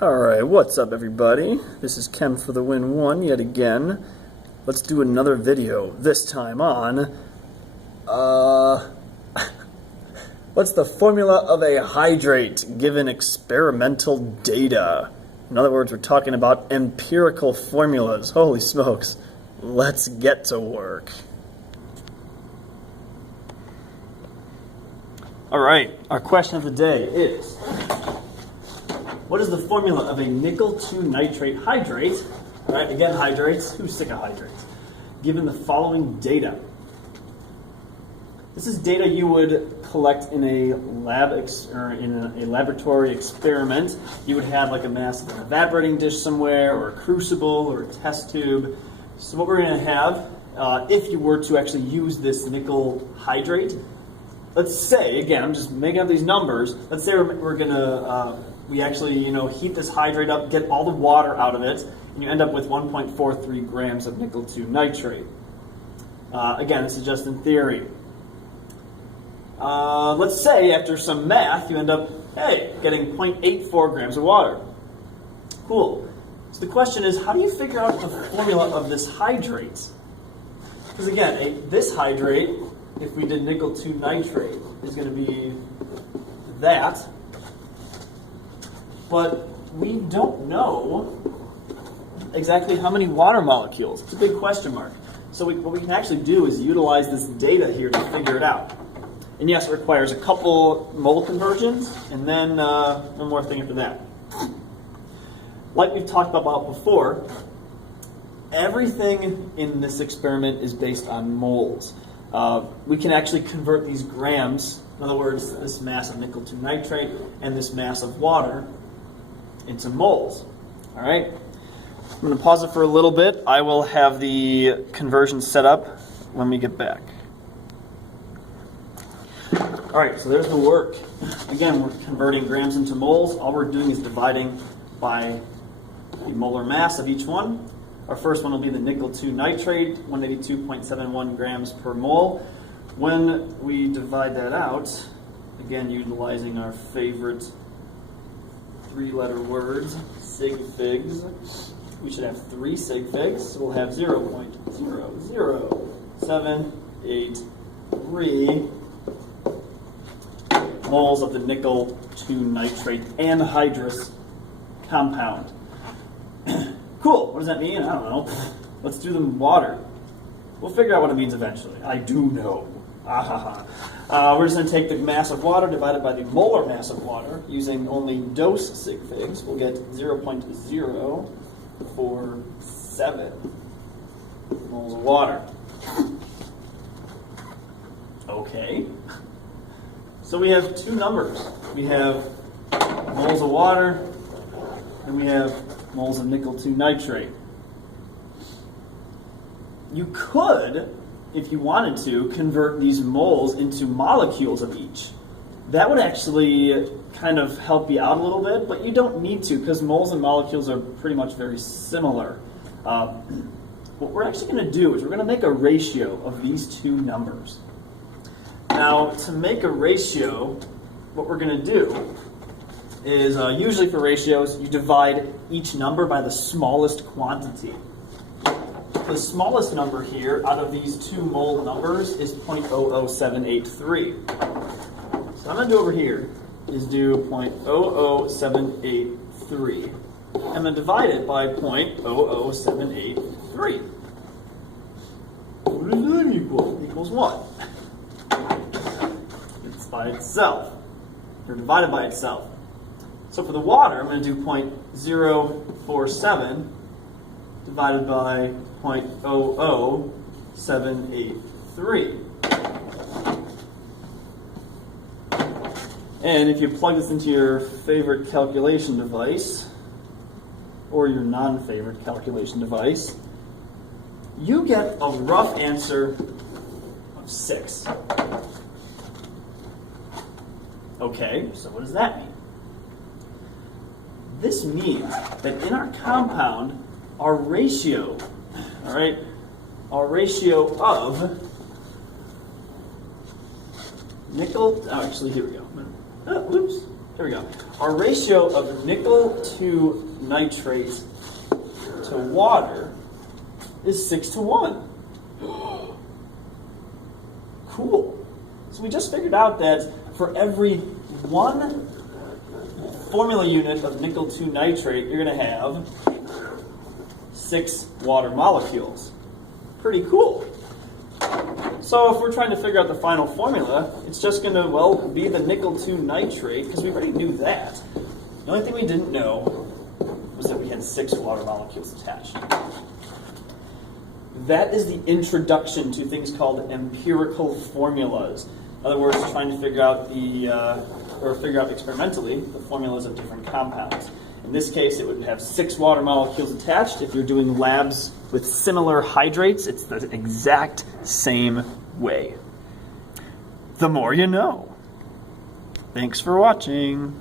Alright, what's up everybody? This is Ken for the Win 1 yet again. Let's do another video, this time on, what's the formula of a hydrate given experimental data? In other words, we're talking about empirical formulas. Holy smokes. Let's get to work. Alright, our question of the day is, what is the formula of a nickel 2 nitrate hydrate? All right, again, hydrates. Who's sick of hydrates? Given the following data. This is data you would collect in a laboratory experiment. You would have like a massive evaporating dish somewhere, or a crucible, or a test tube. So what we're going to have, if you were to actually use this nickel hydrate, let's say, again, I'm just making up these numbers. Let's say we're going to we actually, heat this hydrate up, get all the water out of it, and you end up with 1.43 grams of nickel 2 nitrate. Again, this is just in theory. Let's say after some math, you end up, getting 0.84 grams of water. Cool. So the question is, how do you figure out the formula of this hydrate? Because again, this hydrate, if we did nickel 2 nitrate, is going to be that. But we don't know exactly how many water molecules. It's a big question mark. So what we can actually do is utilize this data here to figure it out. And yes, it requires a couple mole conversions, and then one more thing after that. Like we've talked about before, everything in this experiment is based on moles. We can actually convert these grams, in other words, this mass of nickel 2 nitrate and this mass of water, into moles. All right. I'm going to pause it for a little bit. I will have the conversion set up when we get back. All right, so there's the work. Again, we're converting grams into moles. All we're doing is dividing by the molar mass of each one. Our first one will be the nickel 2 nitrate, 182.71 grams per mole. When we divide that out, again, utilizing our favorite three-letter words, sig figs. We should have 3 sig figs, so we'll have 0.00783 moles of the nickel 2 nitrate anhydrous compound. Cool, what does that mean? I don't know. Let's do the water. We'll figure out what it means eventually. I do know. We're just going to take the mass of water divided by the molar mass of water using only dose sig figs. We'll get 0.047 moles of water. Okay. So we have two numbers. We have moles of water and we have moles of nickel 2 nitrate. You could, if you wanted to, convert these moles into molecules of each. That would actually kind of help you out a little bit, but you don't need to because moles and molecules are pretty much very similar. What we're actually going to do is we're going to make a ratio of these two numbers. Now, to make a ratio, what we're going to do is, usually for ratios, you divide each number by the smallest quantity. The smallest number here out of these two mole numbers is 0.00783. So I'm going to do over here is do 0.00783. I'm going to divide it by 0.00783. What does that equal? It equals 1. It's by itself, or divided by itself. So for the water, I'm going to do 0.047 divided by 0.00783. And if you plug this into your favorite calculation device, or your non-favorite calculation device, you get a rough answer of 6. Okay, so what does that mean? This means that in our compound, our ratio, all right, our ratio of nickel, oh, actually, here we go. Oops, Here we go. Our ratio of nickel to nitrate to water is 6:1. Cool. So we just figured out that for every 1 formula unit of nickel 2 nitrate, you're going to have 6 water molecules. Pretty cool. So if we're trying to figure out the final formula, it's just going to, well, be the nickel 2 nitrate, because we already knew that. The only thing we didn't know was that we had 6 water molecules attached. That is the introduction to things called empirical formulas. In other words, trying to figure out figure out experimentally the formulas of different compounds. In this case, it would have 6 water molecules attached. If you're doing labs with similar hydrates, it's the exact same way. The more you know. Thanks for watching.